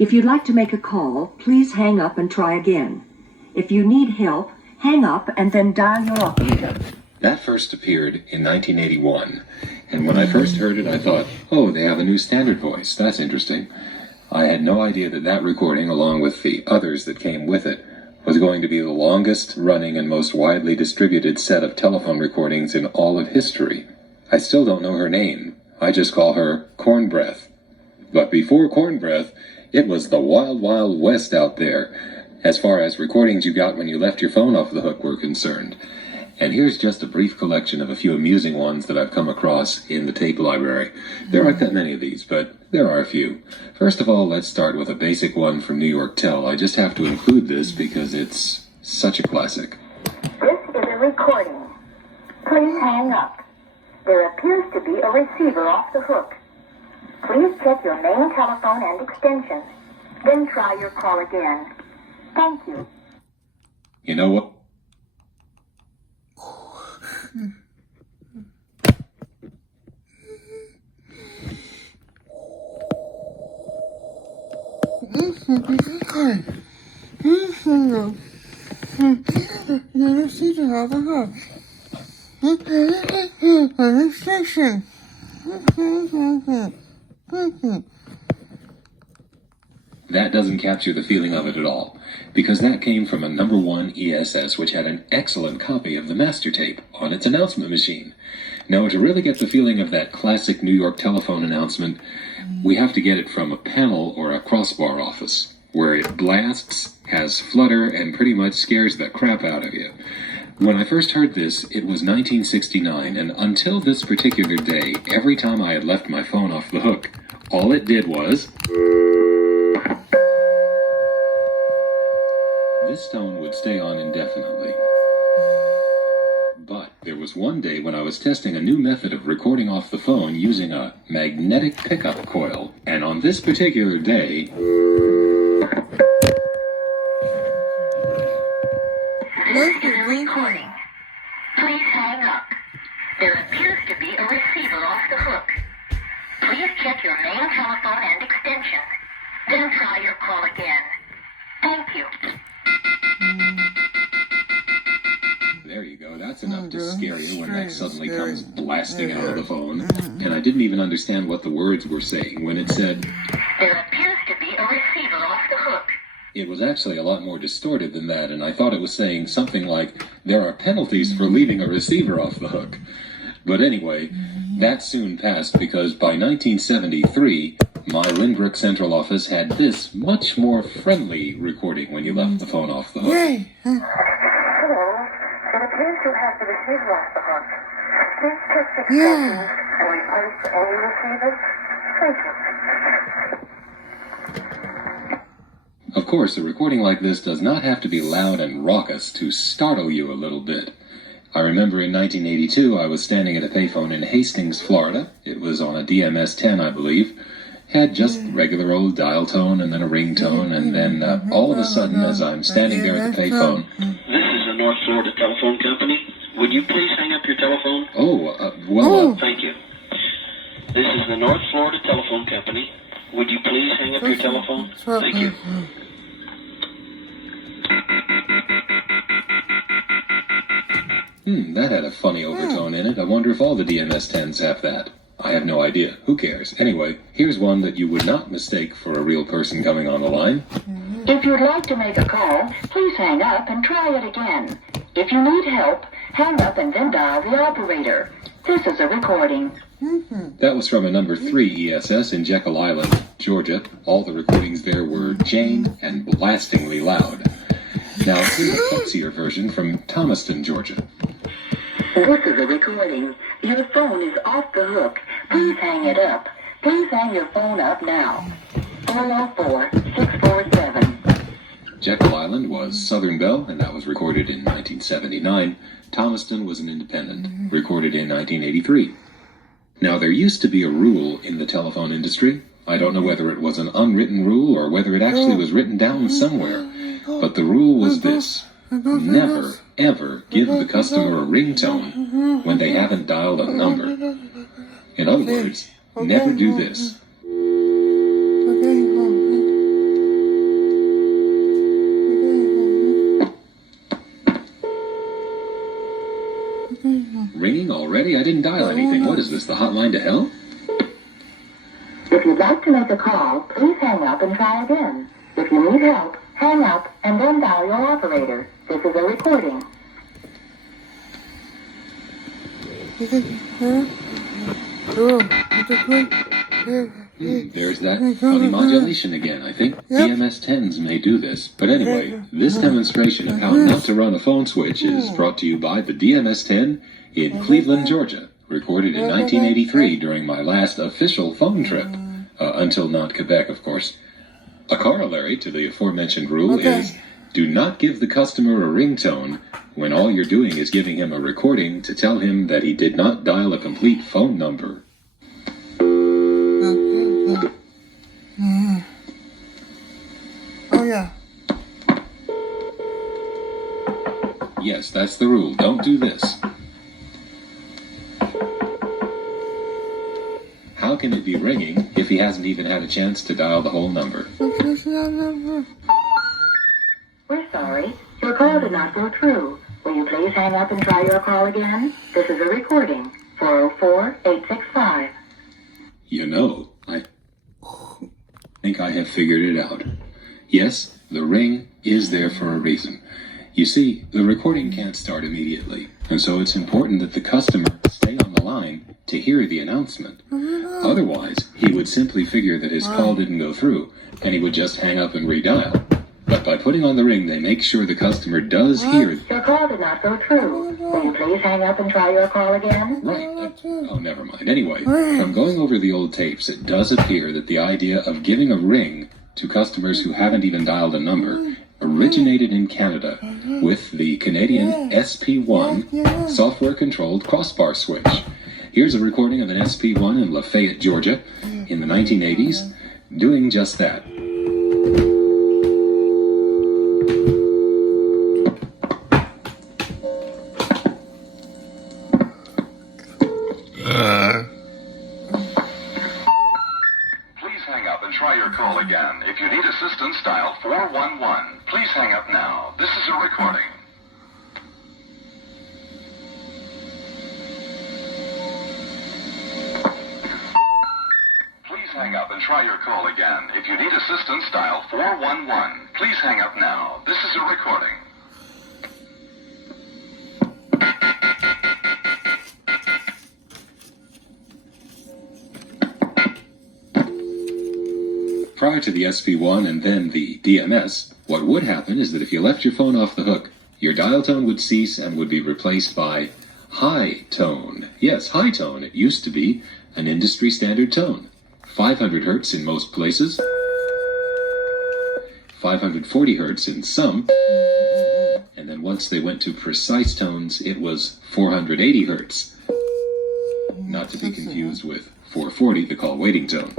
If you'd like to make a call, please hang up and try again. If you need help, hang up and then dial your operator. That first appeared in 1981, and when I first heard it, I thought, oh, they have a new standard voice. That's interesting. I had no idea that that recording, along with the others that came with it, was going to be the longest running and most widely distributed set of telephone recordings in all of history. I still don't know her name. I just call her Corn Breath. But before Corn Breath, it was the wild, wild west out there, as far as recordings you got when you left your phone off the hook were concerned. And here's just a brief collection of a few amusing ones that I've come across in the tape library. There aren't that many of these, but there are a few. First of all, let's start with a basic one from New York Tel. I just have to include this because it's such a classic. This is a recording. Please hang up. There appears to be a receiver off the hook. Please check your main telephone and extension. Then try your call again. Thank you. You know what? That doesn't capture the feeling of it at all, because that came from a number 1 ESS which had an excellent copy of the master tape on its announcement machine. Now, to really get the feeling of that classic New York telephone announcement, we have to get it from a panel or a crossbar office, where it blasts, has flutter, and pretty much scares the crap out of you. When I first heard this, it was 1969, and until this particular day, every time I had left my phone off the hook, all it did was... This tone would stay on indefinitely. But there was one day when I was testing a new method of recording off the phone using a magnetic pickup coil, and on this particular day... This is a recording. Please hang up. There appears to be a receiver off the hook. Please check your main telephone and extension. Then try your call again. Thank you. There you go. That's enough to scare you when that suddenly comes blasting out of the phone. And I didn't even understand what the words were saying when it said... There appears to be a receiver off the hook. It was actually a lot more distorted than that, and I thought it was saying something like, there are penalties for leaving a receiver off the hook. But anyway, that soon passed because by 1973, my Lynbrook Central office had this much more friendly recording when you left the phone off the hook. Yay! Hello. It appears you have the receiver off the hook. Please check the extensions and replace any receivers. Thank you. Of course, a recording like this does not have to be loud and raucous to startle you a little bit. I remember in 1982, I was standing at a payphone in Hastings, Florida. It was on a DMS-10, I believe. Had just regular old dial tone and then a ringtone, and then all of a sudden, as I'm standing there at the payphone... This is the North Florida Telephone Company. Would you please hang up your telephone? Thank you. This is the North Florida Telephone Company. Would you please hang up your telephone? Thank you. That had a funny overtone in it. I wonder if all the DMS-10s have that. I have no idea. Who cares? Anyway, here's one that you would not mistake for a real person coming on the line. If you'd like to make a call, please hang up and try it again. If you need help, hang up and then dial the operator. This is a recording. That was from a number 3 ESS in Jekyll Island, Georgia. All the recordings there were Jane and blastingly loud. Now, here's a fancier version from Thomaston, Georgia. This is a recording. Your phone is off the hook. Please hang it up. Please hang your phone up now. 404-647. Jekyll Island was Southern Bell, and that was recorded in 1979. Thomaston was an independent, recorded in 1983. Now, there used to be a rule in the telephone industry. I don't know whether it was an unwritten rule or whether it actually was written down somewhere. But the rule was this. Never, ever give the customer a ringtone when they haven't dialed a number. In other words, never do this. is this, the hotline to hell? If you'd like to make a call, please hang up and try again. If you need help, hang up and then dial your operator. This is a recording. There's that funny modulation again, I think. DMS-10s may do this. But anyway, this demonstration of how not to run a phone switch is brought to you by the DMS-10 in Cleveland, Georgia, recorded in 1983 during my last official phone trip. Until not Quebec, of course. A corollary to the aforementioned rule is, do not give the customer a ringtone when all you're doing is giving him a recording to tell him that he did not dial a complete phone number. Oh, yeah. Yes, that's the rule. Don't do this. How can it be ringing if he hasn't even had a chance to dial the whole number? We're sorry. Your call did not go through. Will you please hang up and try your call again? This is a recording. 404-865. You know, I think I have figured it out. Yes, the ring is there for a reason. You see, the recording can't start immediately, and so it's important that the customer stay on the line to hear the announcement. Otherwise, he would simply figure that his call didn't go through, and he would just hang up and redial. But by putting on the ring, they make sure the customer does hear. Your call did not go through. Will you please hang up and try your call again? Right. Oh, never mind. Anyway, from going over the old tapes, it does appear that the idea of giving a ring to customers who haven't even dialed a number originated in Canada with the Canadian SP1 software-controlled crossbar switch. Here's a recording of an SP1 in Lafayette, Georgia, in the 1980s, doing just that. Please hang up and try your call again. If you need assistance, dial 411. Please hang up now. This is a recording. Please hang up and try your call again. If you need assistance, dial 411. Please hang up now. This is a recording. Prior to the SP1 and then the DMS, what would happen is that if you left your phone off the hook, your dial tone would cease and would be replaced by high tone. Yes, high tone. It used to be an industry standard tone. 500 hertz in most places, 540 hertz in some, and then once they went to precise tones, it was 480 hertz. Not to be confused with 440, the call waiting tone.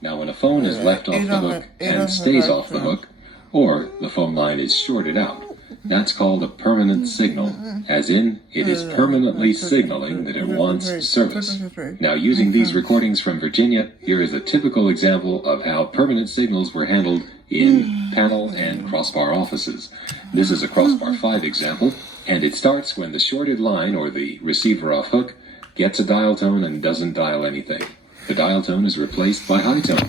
Now, when a phone is left off the hook and stays off the hook, or the phone line is shorted out, that's called a permanent signal, as in, it is permanently signaling that it wants service. Now, using these recordings from Virginia, here is a typical example of how permanent signals were handled in panel and crossbar offices. This is a crossbar 5 example, and it starts when the shorted line, or the receiver off hook, gets a dial tone and doesn't dial anything. The dial tone is replaced by high tone.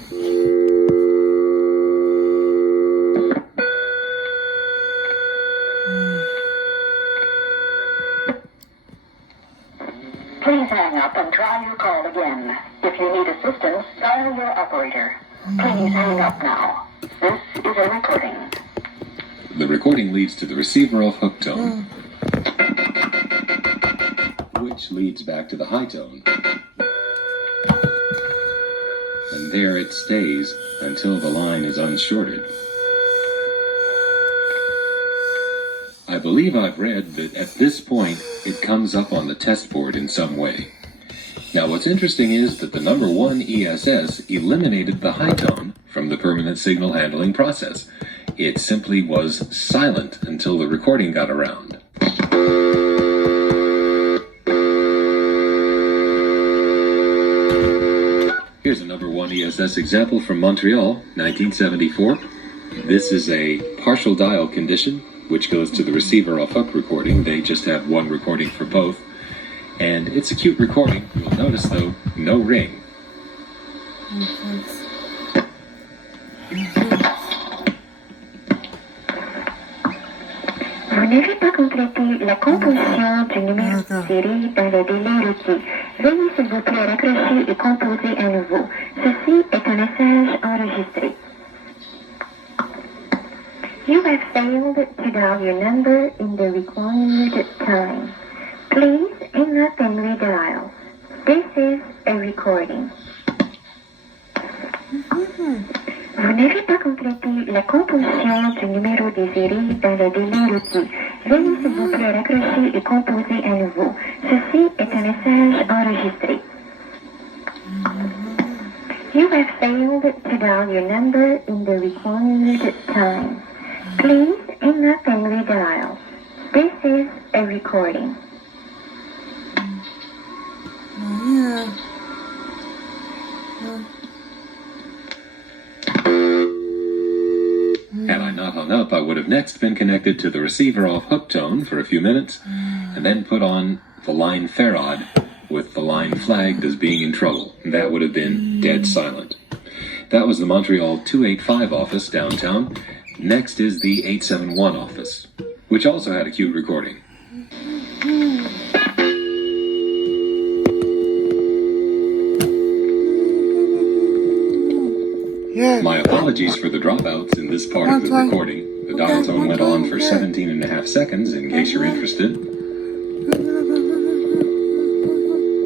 Please hang up and try your call again. If you need assistance, dial your operator. Please hang up now. This is a recording. The recording leads to the receiver off hook tone, which leads back to the high tone. And there it stays until the line is unshorted. I believe I've read that at this point it comes up on the test board in some way. Now what's interesting is that the number 1 ESS eliminated the high tone from the permanent signal handling process. It simply was silent until the recording got around. Here's a number 1 ESS example from Montreal, 1974. This is a partial dial condition, which goes to the receiver off hook recording. They just have one recording for both. And it's a cute recording. You'll notice, though, no ring. Vous n'avez pas complété la composition du numéro de série dans le délai requis. Veuillez s'il vous plaît raccrocher et composer à nouveau. Ceci est un message enregistré. You have failed to dial your number in the required time. Please hang up and redial. This is a recording. Vous n'avez pas complété la composition du numéro désiré dans le délai requis. Veuillez s'il vous plaît raccrocher et composer à nouveau. Ceci est un message enregistré. You have failed to dial your number in the required time. Please hang up and redial. This is a recording. Yeah. Had I not hung up, I would have next been connected to the receiver off hook tone for a few minutes, and then put on the line Farad with the line flagged as being in trouble. That would have been dead silent. That was the Montreal 285 office downtown. Next is the 871 office, which also had a cute recording. Yes. My apologies for the dropouts in this part of the recording. The dial tone went on for 17 and a half seconds, in case you're interested.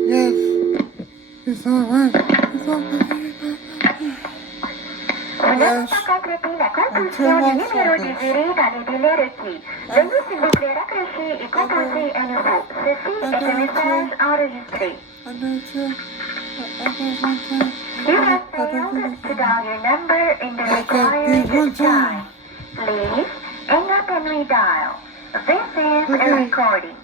Yes. It's alright. It's alright. Vous n'avez pas complété la composition du numéro désiré dans le délai requis. Veuillez s'il vous plaît raccrocher et composer à nouveau. Ceci est un message enregistré. You have failed to dial your number in the required time. Please hang up and redial. This is a recording.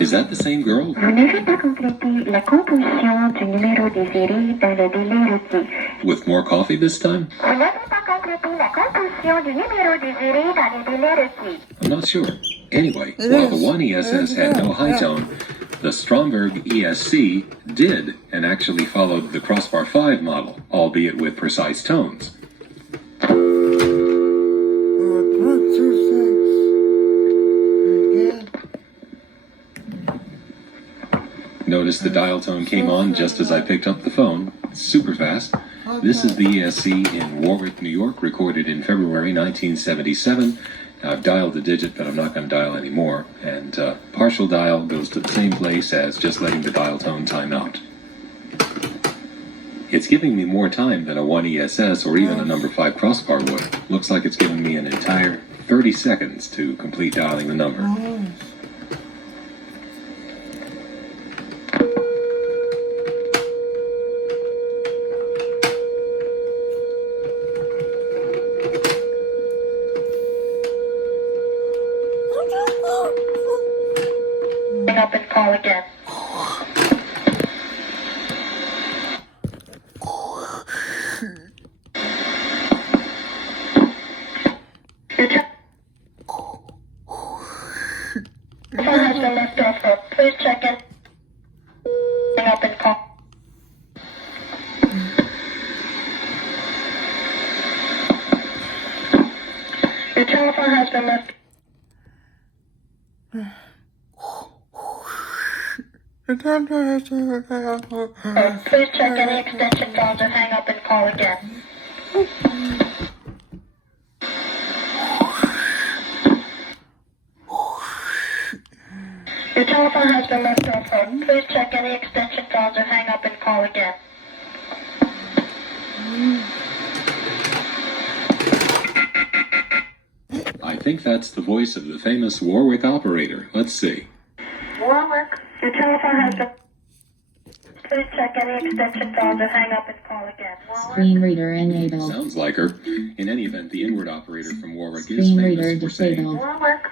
Is that the same girl? Vous n'avez pas complété la composition du numéro désiré dans le délai requis. With more coffee this time? Vous n'avez pas complété la composition du numéro désiré dans le délai requis. I'm not sure. Anyway, while the one ESS had no high tone, the Stromberg ESC did, and actually followed the Crossbar 5 model, albeit with precise tones. Notice the dial tone came on just as I picked up the phone. Super fast. This is the ESC in Warwick, New York, recorded in February 1977. I've dialed a digit, but I'm not going to dial anymore. And partial dial goes to the same place as just letting the dial tone time out. It's giving me more time than a 1 ESS or even a number 5 crossbar would. Looks like it's giving me an entire 30 seconds to complete dialing the number. Hang up and call again. Your phone has been left off. Please check it. Hang up and call. Your telephone has been left. Please check any extension phones or hang up and call again. Your telephone has been left off hold. Please check any extension phones or hang up and call again. I think that's the voice of the famous Warwick operator. Let's see. Warwick, your telephone has been... Please check any extension phones or hang up and call again. Warwick. Screen reader enabled. Sounds like her. In any event, the inward operator from Warwick is Screen reader famous for saying, disabled. Warwick.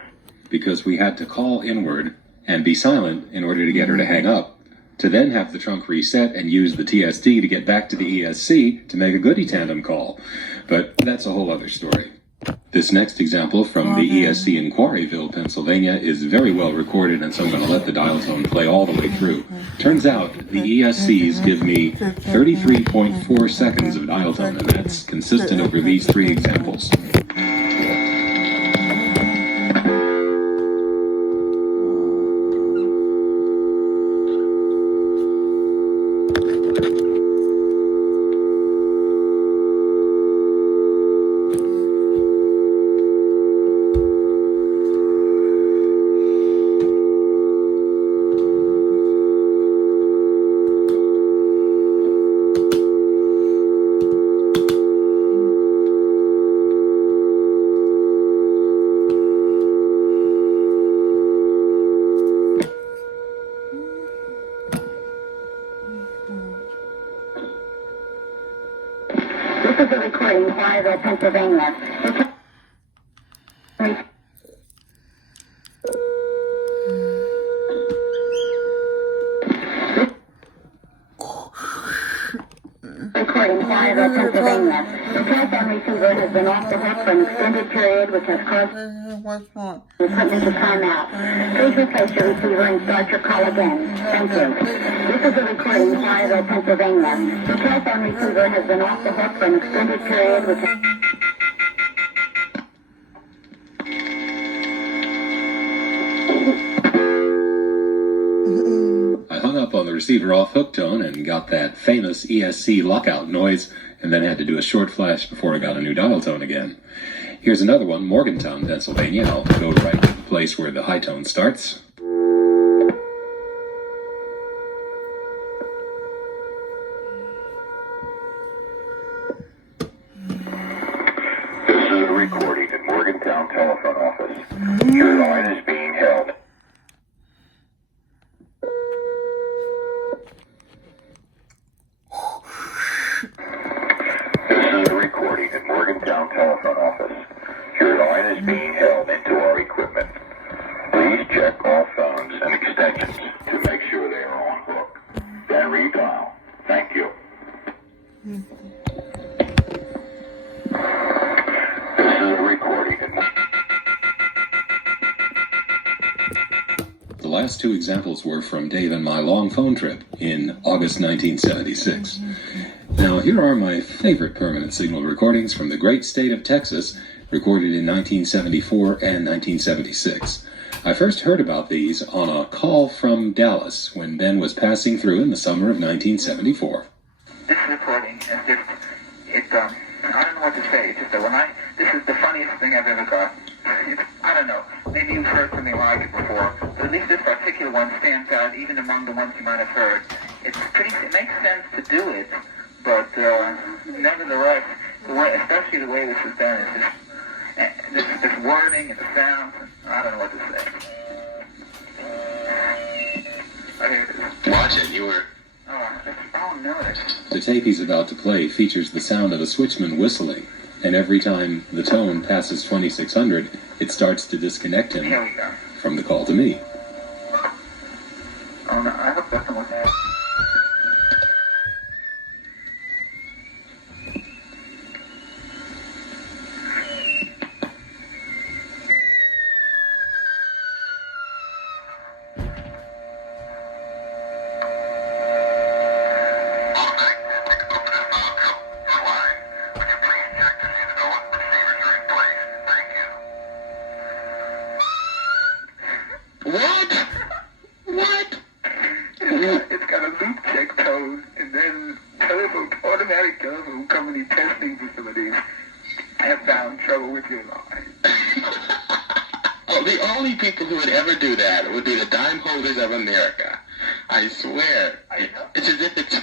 because we had to call inward and be silent in order to get her to hang up, to then have the trunk reset and use the TSD to get back to the ESC to make a goody tandem call. But that's a whole other story. This next example from the ESC in Quarryville, Pennsylvania is very well recorded, and so I'm going to let the dial tone play all the way through. Turns out the ESCs give me 33.4 seconds of dial tone, and that's consistent over these three examples. This is a recording in Quarryville, Pennsylvania. Recording Quarryville, Pennsylvania. The telephone receiver has been off the hook for an extended period, which has caused What's wrong? the equipment to time out. Please replace your receiver and start your call again. Thank you. This is a recording in Quarryville, Pennsylvania. The telephone receiver has been off the hook for an extended period, which has... I hung up on the receiver off hook tone and got that famous ESC lockout noise, and then had to do a short flash before I got a new dial tone again. Here's another one, Morgantown, Pennsylvania. I'll go right to the place where the high tone starts. This is a recording at Morgantown Telephone Office. Your line is being held. This is a recording at Morgantown Telephone Office. Your line is being held into our equipment. Please check all phones and extensions to make sure they are on hook. Then redial. Thank you. This is a recording at The last two examples were from Dave and my long phone trip in August 1976. Now, here are my favorite permanent signal recordings from the great state of Texas, recorded in 1974 and 1976. I first heard about these on a call from Dallas when Ben was passing through in the summer of 1974. This recording is just, I don't know what to say. It's just that this is the funniest thing I've ever got. I don't know, maybe you've heard something like it before, but at least this particular one stands out even among the ones you might have heard. It makes sense to do it, but nevertheless, especially the way this is done, is just this wording and the sounds, I don't know what to say. Oh, here it is. Watch it, you were... Oh no, The tape he's about to play features the sound of a switchman whistling, and every time the tone passes 2600, it starts to disconnect him here we go. from the call to me. Oh no, I hope that's not what that. What? It's got a loop check code, and then automatic telephone company testing facilities have found trouble with your line. Oh, the only people who would ever do that would be the dime holders of America. I swear. It's as if it's...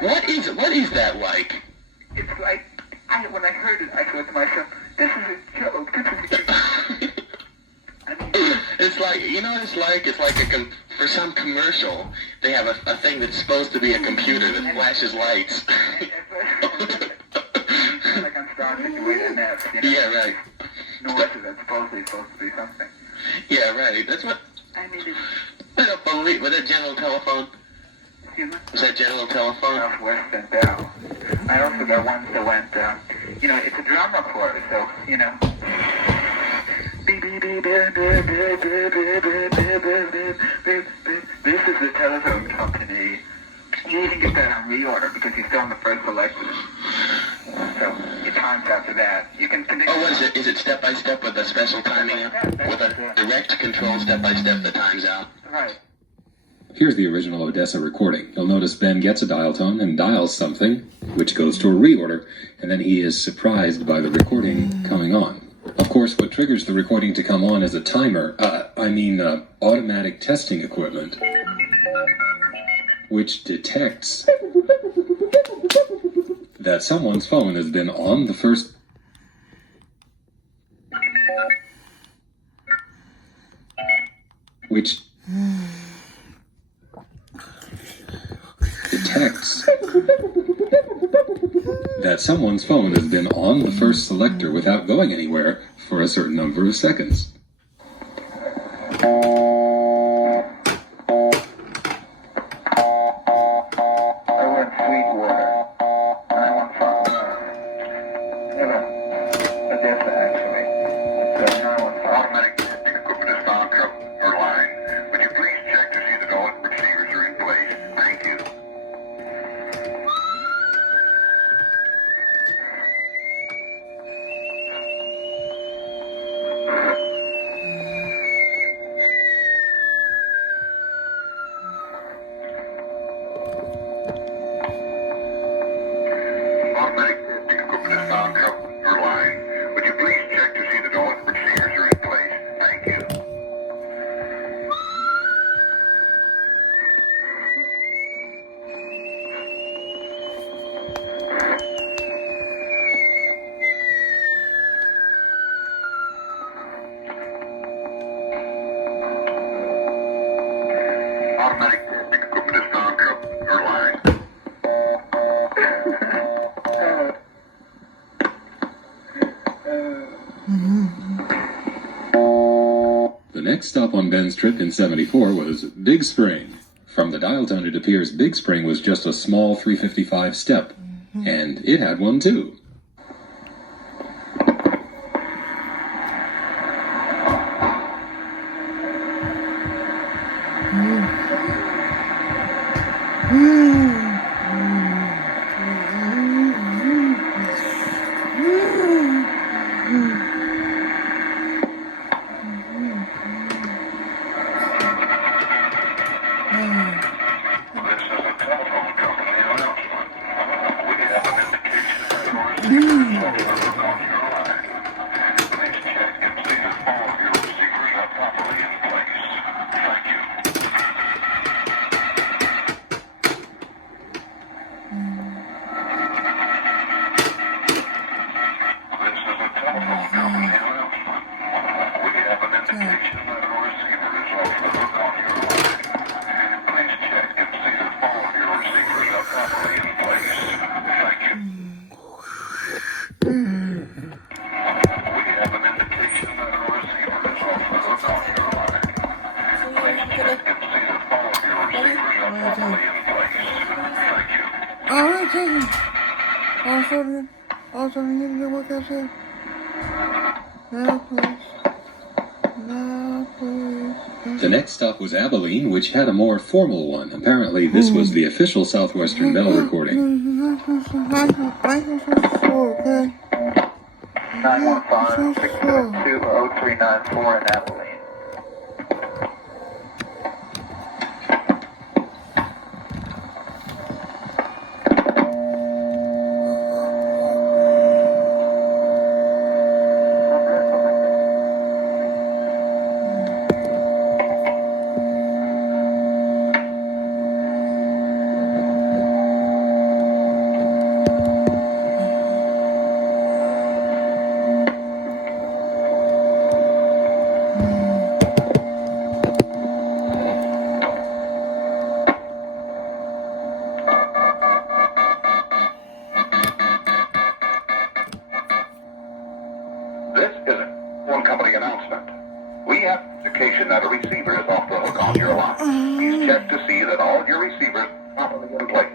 What is that like? It's like, when I heard it, I thought to myself, this is a joke, this is a joke. It's like, you know what it's like? It's like for some commercial, they have a thing that's supposed to be a computer that flashes lights. Like on Star Trek, you wait in that, you know? Yeah, right. Noises that's supposed to be something. Yeah, right. That's what... I mean, it's... I don't believe... Was that General Telephone? Excuse me? Was that General Telephone? Southwest and Bell. I also got ones that went, it's a drum recorder, so, This is the telephone company. You can get that on reorder because you're still on the first selection. So your time's after that. You can predict. Oh, what is it? Is it step by step with a special timing? With a direct control step by step, the time's out? Right. Here's the original Odessa recording. You'll notice Ben gets a dial tone and dials something, which goes to a reorder, and then he is surprised by the recording coming on. Of course, what triggers the recording to come on is a timer, automatic testing equipment, which detects that someone's phone has been on the first... which detects that someone's phone has been on the first selector without going anywhere for a certain number of seconds. I went Sweetwater. I went from Odessa, actually. So now I went from Automatic testing equipment is found your line. Would you please check to see that all receivers are in place? Thank you. Automatic testing equipment is found your line. Would you please check to see that all receivers are in place? Thank you. Automatic testing equipment is found your line. The next stop on Ben's trip in 74 was Big Spring. From the dial tone, it appears Big Spring was just a small 355 step, and it had one too. This is a telephone company announcement. We have an indication that your receivers are on your line. Please check and see that all of your receivers are properly in place. Thank you. This is a telephone company announcement. We have an indication that a receiver is off the hook on your line. Please check and see that all of your receivers are properly in place. Thank you. We have an indication that a receiver is off the hook on your line. Please check and see that all of your receivers are properly in place. Thank you. Alright, take it. Also, you need to work out here. Now, please. Now, please. The next stop was Abilene, which had a more formal one. Apparently, this was the official Southwestern Bell recording. Okay. 915-672-0394 in Abilene. This isn't one company announcement. We have indication that a receiver is off the hook on your line. Please check to see that all your receivers are properly in place.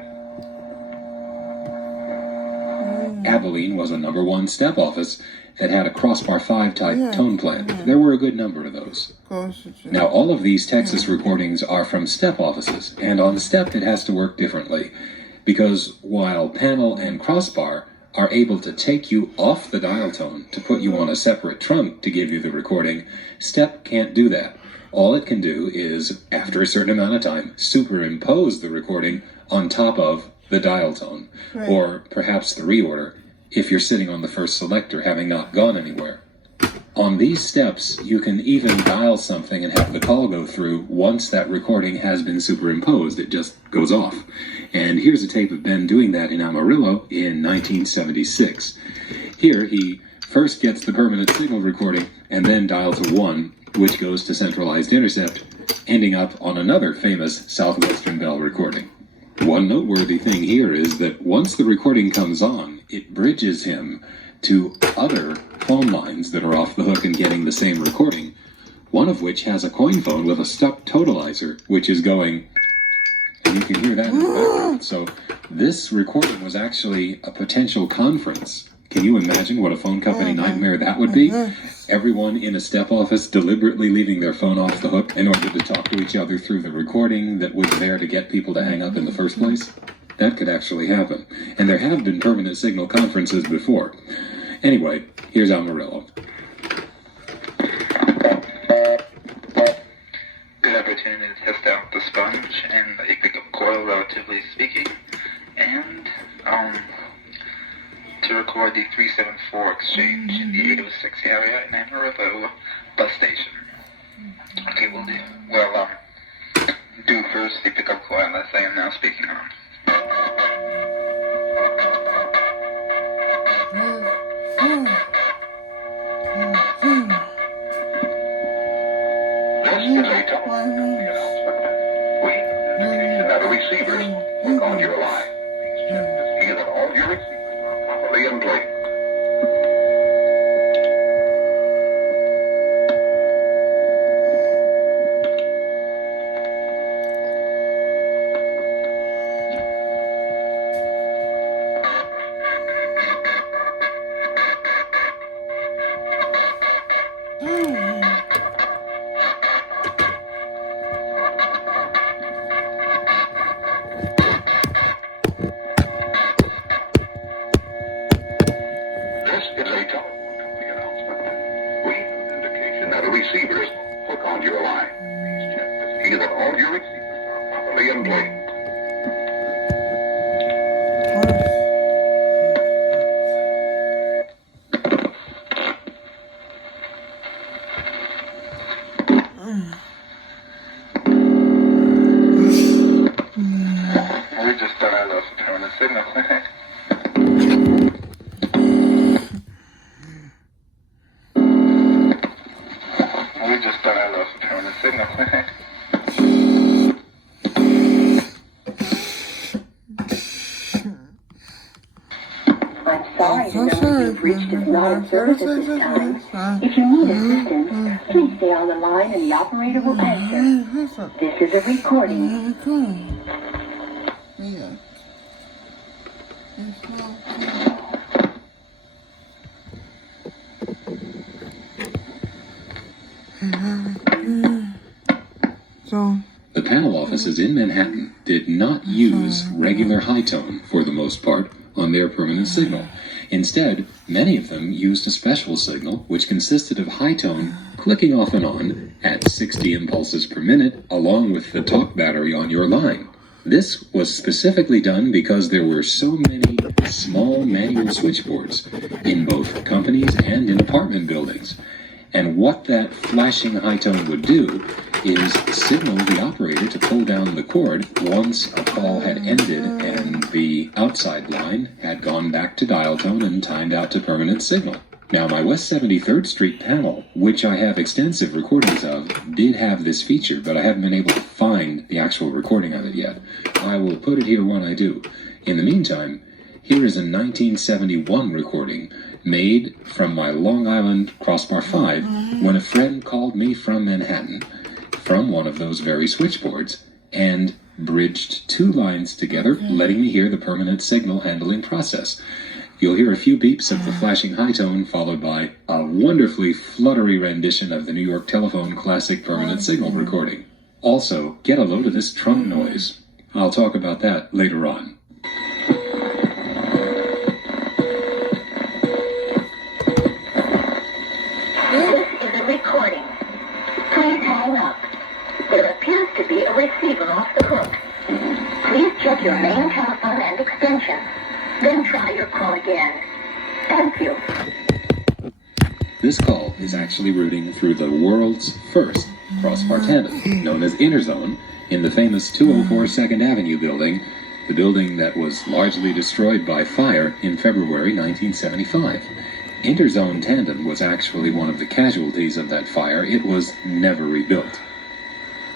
Abilene was a number one step office, that had a Crossbar 5 type Yeah, tone plan. yeah. There were a good number of those. Of course it is. Now, all of these Texas recordings are from STEP offices, and on STEP it has to work differently, because while Panel and Crossbar are able to take you off the dial tone to put you on a separate trunk to give you the recording, STEP can't do that. All it can do is, after a certain amount of time, superimpose the recording on top of the dial tone, Right. or perhaps the reorder, if you're sitting on the first selector having not gone anywhere. On these steps, you can even dial something and have the call go through once that recording has been superimposed. It just goes off. And here's a tape of Ben doing that in Amarillo in 1976. Here, he first gets the permanent signal recording and then dials a 1, which goes to centralized intercept, ending up on another famous Southwestern Bell recording. One noteworthy thing here is that once the recording comes on, it bridges him to other phone lines that are off the hook and getting the same recording, one of which has a coin phone with a stuck totalizer, which is going, and you can hear that in the background. So this recording was actually a potential conference. Can you imagine what a phone company nightmare that would be? Everyone in a STEP office deliberately leaving their phone off the hook in order to talk to each other through the recording that was there to get people to hang up in the first place? That could actually happen. And there have been permanent signal conferences before. Anyway, here's Amarillo. Good opportunity to test out the sponge and a pickup coil, relatively speaking, and to record the 374 exchange in the 806 area in Amarillo bus station. Okay, we'll do first the pickup coil as I am now speaking on. This is a telephone announcement. We, that the receivers work on your line. Please check to see that all your receivers are properly in place. This is a telephone company announcement. We have an indication that the receivers hook onto your line. Please check to see that all your receivers are properly in place. We just thought I lost the permanent signal. We just thought I lost the permanent signal. I'm sorry the number you've reached is not in service at this time. If you need assistance, please stay on the line and the operator will answer. This is a recording. Yeah. So, The panel offices in Manhattan did not use regular high tone for the most part on their permanent signal. Instead, many of them used a special signal which consisted of high tone clicking off and on at 60 impulses per minute along with the talk battery on your line. This was specifically done because there were so many small manual switchboards in both companies and in apartment buildings. And what that flashing high tone would do is signal the operator to pull down the cord once a call had ended and the outside line had gone back to dial tone and timed out to permanent signal. Now, my West 73rd Street panel, which I have extensive recordings of, did have this feature, but I haven't been able to find the actual recording of it yet. I will put it here when I do. In the meantime, here is a 1971 recording made from my Long Island Crossbar 5 when a friend called me from Manhattan from one of those very switchboards and bridged two lines together, letting me hear the permanent signal handling process. You'll hear a few beeps of the flashing high tone, followed by a wonderfully fluttery rendition of the New York Telephone Classic Permanent Signal recording. Also, get a load of this trunk noise. I'll talk about that later on. This is a recording. Please hang up. There appears to be a receiver off the hook. Please check your main telephone and extension. Then try your call again. Thank you. This call is actually routing through the world's first crossbar tandem, known as Interzone, in the famous 204 2nd Avenue building, the building that was largely destroyed by fire in February 1975. Interzone tandem was actually one of the casualties of that fire. It was never rebuilt.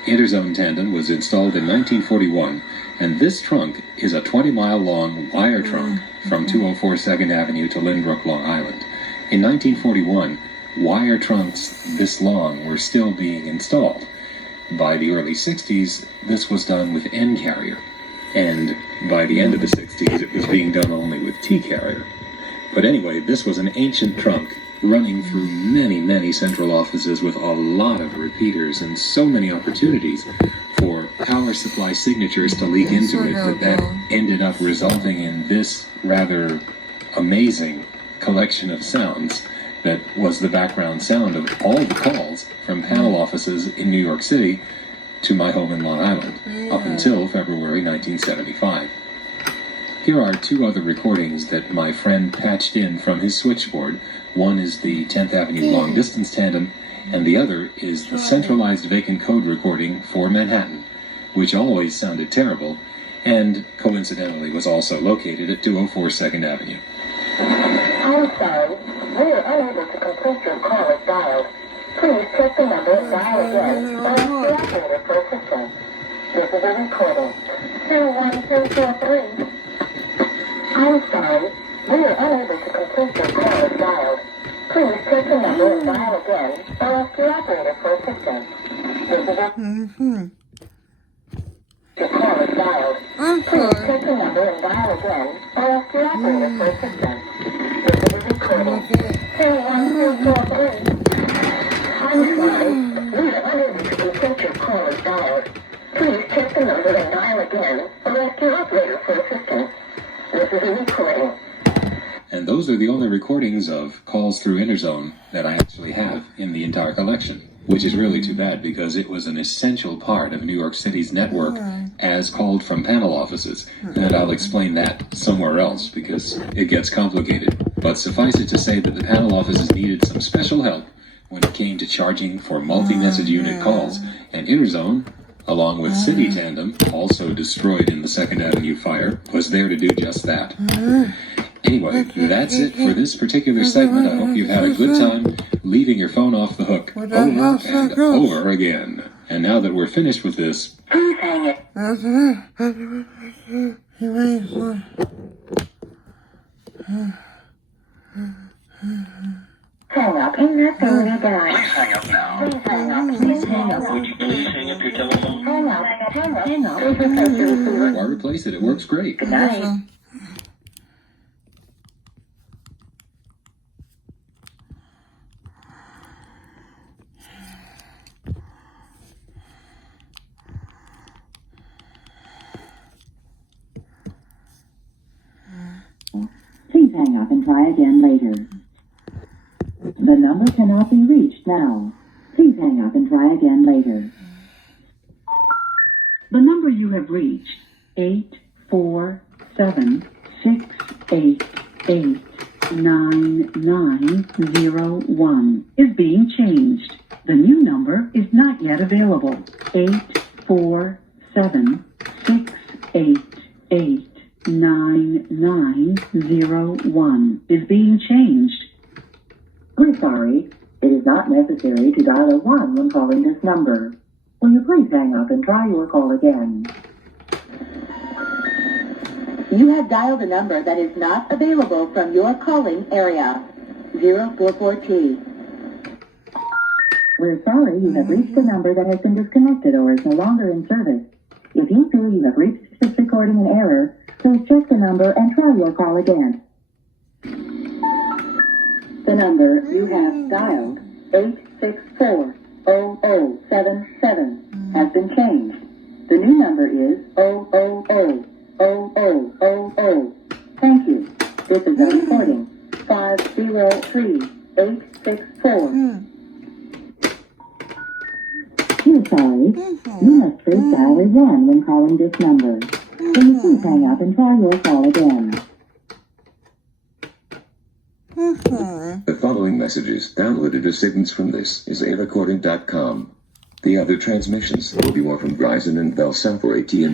Interzone tandem was installed in 1941, and this trunk is a 20-mile-long wire trunk from 204 2nd Avenue to Lynbrook, Long Island. In 1941, wire trunks this long were still being installed. By the early 60s, this was done with N-carrier, and by the end of the 60s, it was being done only with T-carrier. But anyway, this was an ancient trunk running through many, many central offices with a lot of repeaters and so many opportunities for power supply signatures to leak into it that ended up resulting in this rather amazing collection of sounds that was the background sound of all the calls from panel offices in New York City to my home in Long Island up until February 1975. Here are two other recordings that my friend patched in from his switchboard. One is the 10th Avenue long distance tandem, and the other is the centralized vacant code recording for Manhattan, which always sounded terrible, and coincidentally was also located at 204 2nd Avenue. I'm sorry. We are unable to complete your call as dialed. Please check the number and dial again or ask the operator for assistance. This is a recording. 21243. I'm sorry. We are unable to complete your call as dialed. Please check the number and dial again or ask the operator for assistance. This is a... Your call is dialed. Please check the number and dial again or ask the operator for assistance. This is a recording. 21243. I'm sorry. We are unable to complete your call as dialed. Please check the number and dial again or ask your operator for assistance. This is a recording. And those are the only recordings of calls through Interzone that I actually have in the entire collection, which is really too bad because it was an essential part of New York City's network as called from panel offices. And I'll explain that somewhere else because it gets complicated. But suffice it to say that the panel offices needed some special help when it came to charging for multi-message unit calls, and Interzone, along with City Tandem, also destroyed in the 2nd Avenue fire, was there to do just that. Anyway, that's it for this particular segment. I hope you've had a good time leaving your phone off the hook over and over again. And now that we're finished with this, Please hang it. Hang up and let them redial. Please hang up now. Please hang up. Please hang up. Would you please hang up your telephone? Hang up. Hang up. Hang up. Please replace your receiver. why replace it? It works great. Good night. Please hang up and try again later. The number cannot be reached now. Please hang up and try again later. The number you have reached, 847-688-9901, is being changed. The new number is not yet available. 847-688-9901 is being changed. We're sorry. It is not necessary to dial a 1 when calling this number. Will you please hang up and try your call again? You have dialed a number that is not available from your calling area. 044T. We're sorry you have reached a number that has been disconnected or is no longer in service. If you feel you have reached this recording in error, please check the number and try your call again. The number you have dialed, 864-0077, has been changed. The new number is 000-0000. Thank you. This is a recording. 503864. We're sorry. You must press dial 1 when calling this number. Will you please hang up and try your call again? The following messages downloaded as signals from this is arecording.com. The other transmissions will be more from Verizon and Bellcom for AT&T.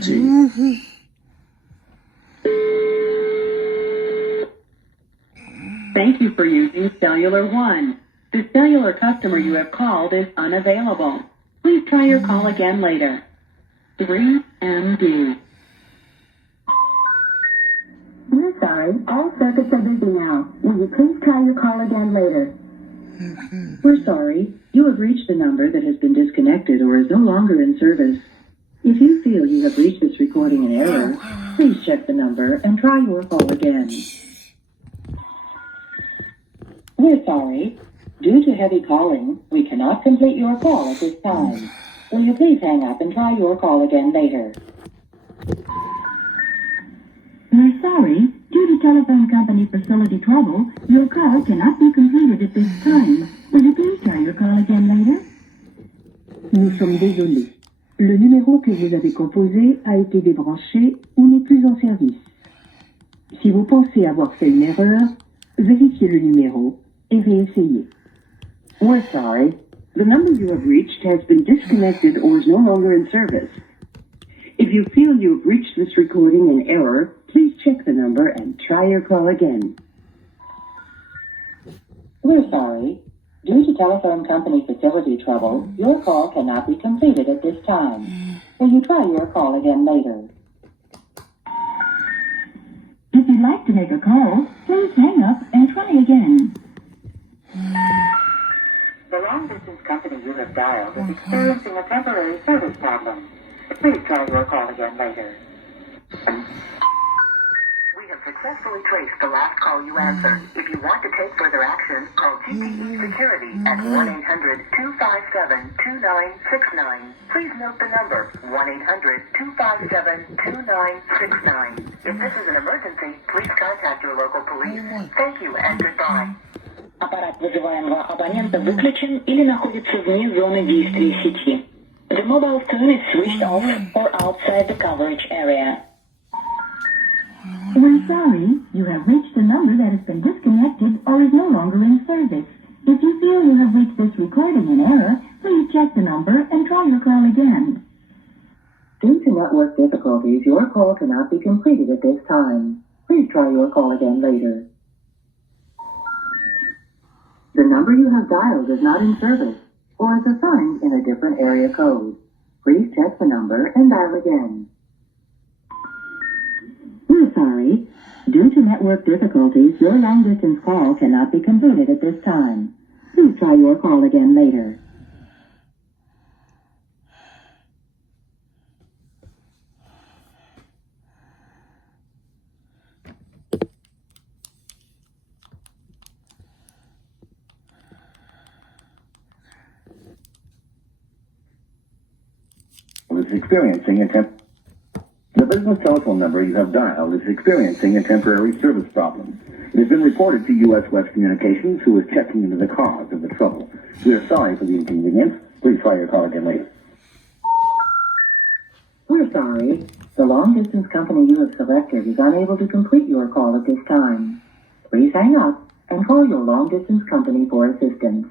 Thank you for using Cellular One. The cellular customer you have called is unavailable. Please try your call again later. 3MD. We're sorry, all circuits are busy now. Will you please try your call again later? We're sorry, you have reached a number that has been disconnected or is no longer in service. If you feel you have reached this recording in error, please check the number and try your call again. We're sorry. Due to heavy calling, we cannot complete your call at this time. Will you please hang up and try your call again later? We're sorry. Due to telephone company facility trouble, your call cannot be completed at this time. Will you please try your call again later? Nous sommes désolés. Le numéro que vous avez composé a été débranché ou n'est plus en service. Si vous pensez avoir fait une erreur, vérifiez le numéro et réessayez. We're sorry. The number you have reached has been disconnected or is no longer in service. If you feel you have reached this recording in error, please check the number and try your call again. We're sorry. Due to telephone company facility trouble, your call cannot be completed at this time. Will you try your call again later? If you'd like to make a call, please hang up and try again. The long-distance company you have dialed is experiencing a temporary service problem. Please try your call again later. We have successfully traced the last call you answered. If you want to take further action, call GTE Security at 1-800-257-2969. Please note the number, 1-800-257-2969. If this is an emergency, please contact your local police. Thank you and goodbye. Аппарат вызываемого абонента выключен или находится вне зоны действия сети. The mobile phone is switched off or outside the coverage area. We're sorry, you have reached a number that has been disconnected or is no longer in service. If you feel you have reached this recording in error, please check the number and try your call again. Due to network difficulties, your call cannot be completed at this time. Please try your call again later. The number you have dialed is not in service or is assigned in a different area code. Please check the number and dial again. We're sorry. Due to network difficulties, your long-distance call cannot be completed at this time. Please try your call again later. Is experiencing the business telephone number you have dialed is experiencing a temporary service problem. It has been reported to U.S. West Communications, who is checking into the cause of the trouble. We are sorry for the inconvenience. Please try your call again later. We're sorry. The long-distance company you have selected is unable to complete your call at this time. Please hang up and call your long-distance company for assistance.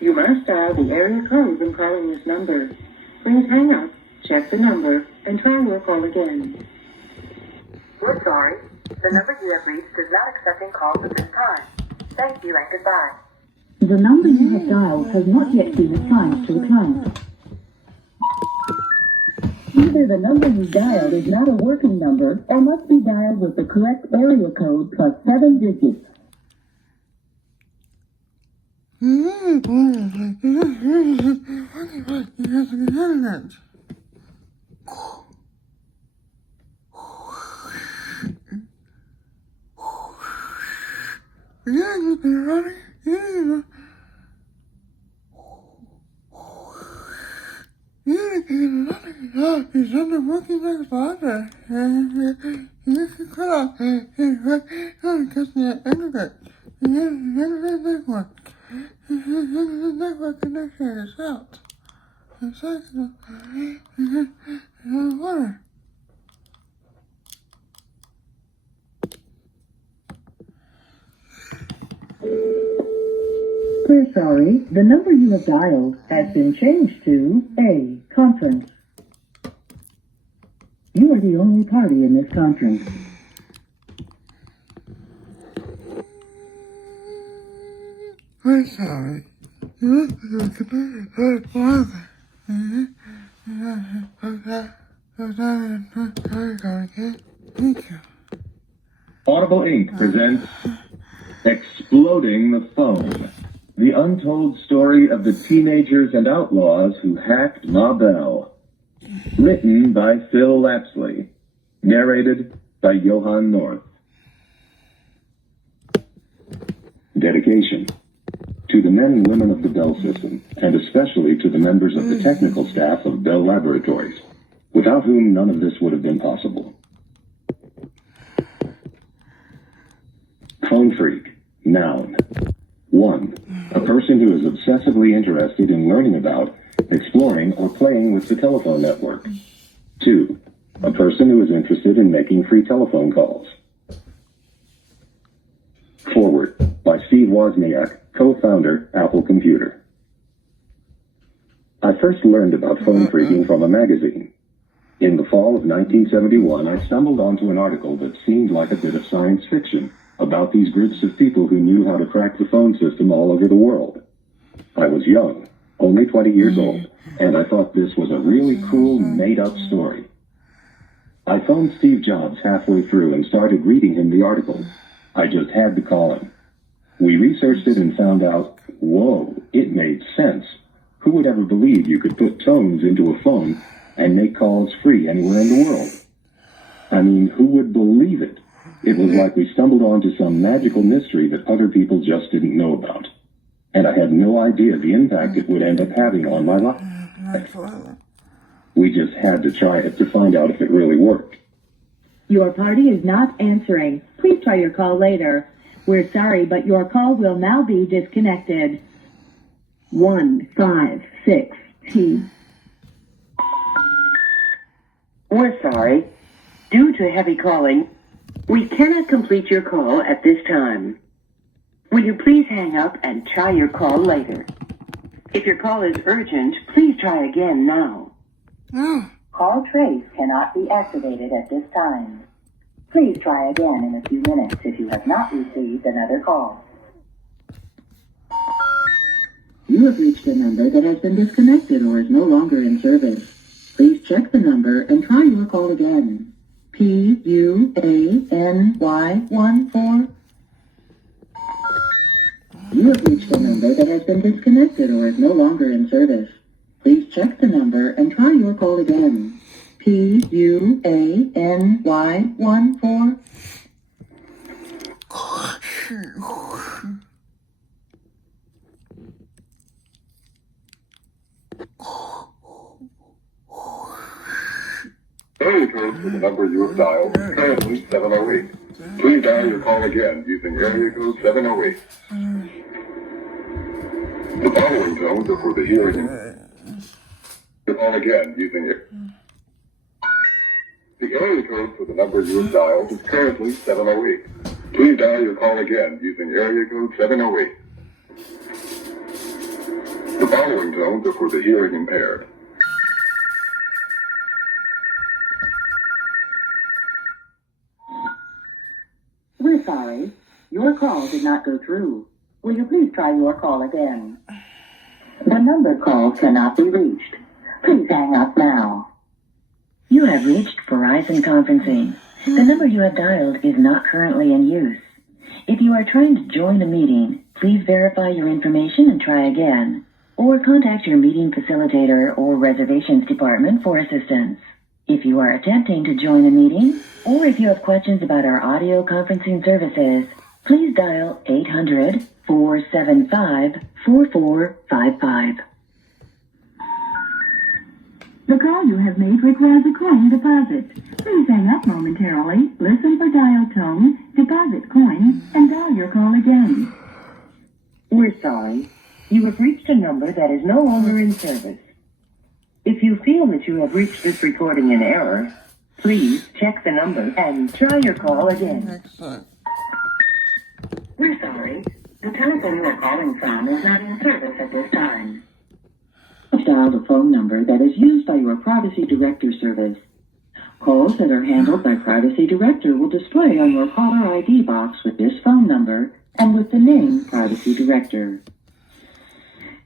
You must dial the area code when calling this number. Please hang up, check the number, and try your call again. We're sorry. The number you have reached is not accepting calls at this time. Thank you and goodbye. The number you have dialed has not yet been assigned to a client. Either the number you dialed is not a working number or must be dialed with the correct area code plus 7 digits. He's under working next ladder. You can cut off his because the internet. The network connection is out. A second. Water. We're sorry, the number you have dialed has been changed to a conference. You are the only party in this conference. We're sorry. Thank you. Audible Inc. presents Exploding the Phone, the untold story of the teenagers and outlaws who hacked Ma Bell. Written by Phil Lapsley. Narrated by Johan North. Dedication. To the men and women of the Bell system, and especially to the members of the technical staff of Bell Laboratories, without whom none of this would have been possible. Phone freak. Noun. 1. A person who is obsessively interested in learning about, exploring, or playing with the telephone network. 2. A person who is interested in making free telephone calls. Forward by Steve Wozniak, co-founder, Apple Computer. I first learned about phone freaking from a magazine. In the fall of 1971, I stumbled onto an article that seemed like a bit of science fiction about these groups of people who knew how to crack the phone system all over the world. I was young, only 20 years old, and I thought this was a really cool, made-up story. I phoned Steve Jobs halfway through and started reading him the article. I just had to call him. We researched it and found out, whoa, it made sense. Who would ever believe you could put tones into a phone and make calls free anywhere in the world? I mean, who would believe it? It was like we stumbled onto some magical mystery that other people just didn't know about. And I had no idea the impact it would end up having on my life. We just had to try it to find out if it really worked. Your party is not answering. Please try your call later. We're sorry, but your call will now be disconnected. 156 T. We're sorry. Due to heavy calling, we cannot complete your call at this time. Will you please hang up and try your call later? If your call is urgent, please try again now. Call trace cannot be activated at this time. Please try again in a few minutes if you have not received another call. You have reached a number that has been disconnected or is no longer in service. Please check the number and try your call again. PUANY14. You have reached a number that has been disconnected or is no longer in service. Please check the number and try your call again. PUANY14. Area code for the number you have dialed is currently 708. Please dial your call again using area code 708. The following tones are for the hearing. Your call again using it. The area code for the number you have dialed is currently 708. Please dial your call again using area code 708. The following tones are for the hearing impaired. We're sorry. Your call did not go through. Will you please try your call again? The number called cannot be reached. Please hang up now. You have reached Verizon Conferencing. The number you have dialed is not currently in use. If you are trying to join a meeting, please verify your information and try again. Or contact your meeting facilitator or reservations department for assistance. If you are attempting to join a meeting, or if you have questions about our audio conferencing services, Please dial 800-475-4455. The call you have made requires a coin deposit. Please hang up momentarily, listen for dial tone, deposit coin, and dial your call again. We're sorry. You have reached a number that is no longer in service. If you feel that you have reached this recording in error, please check the number and try your call again. Next time. We're sorry. The telephone you are calling from is not in service at this time. You've dialed a phone number that is used by your Privacy Director service. Calls that are handled by Privacy Director will display on your caller ID box with this phone number and with the name Privacy Director.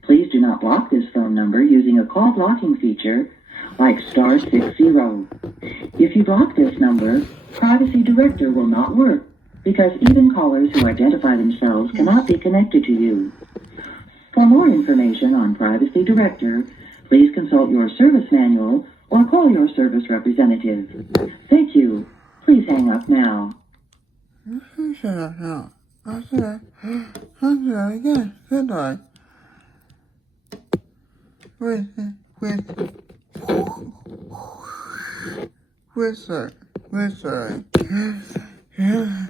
Please do not block this phone number using a call blocking feature like *60. If you block this number, Privacy Director will not work because even callers who identify themselves cannot be connected to you. For more information on Privacy Director, please consult your service manual or call your service representative. Thank you. Please hang up now. Shut up now. I'll say that again, didn't I? We're sorry. Yeah.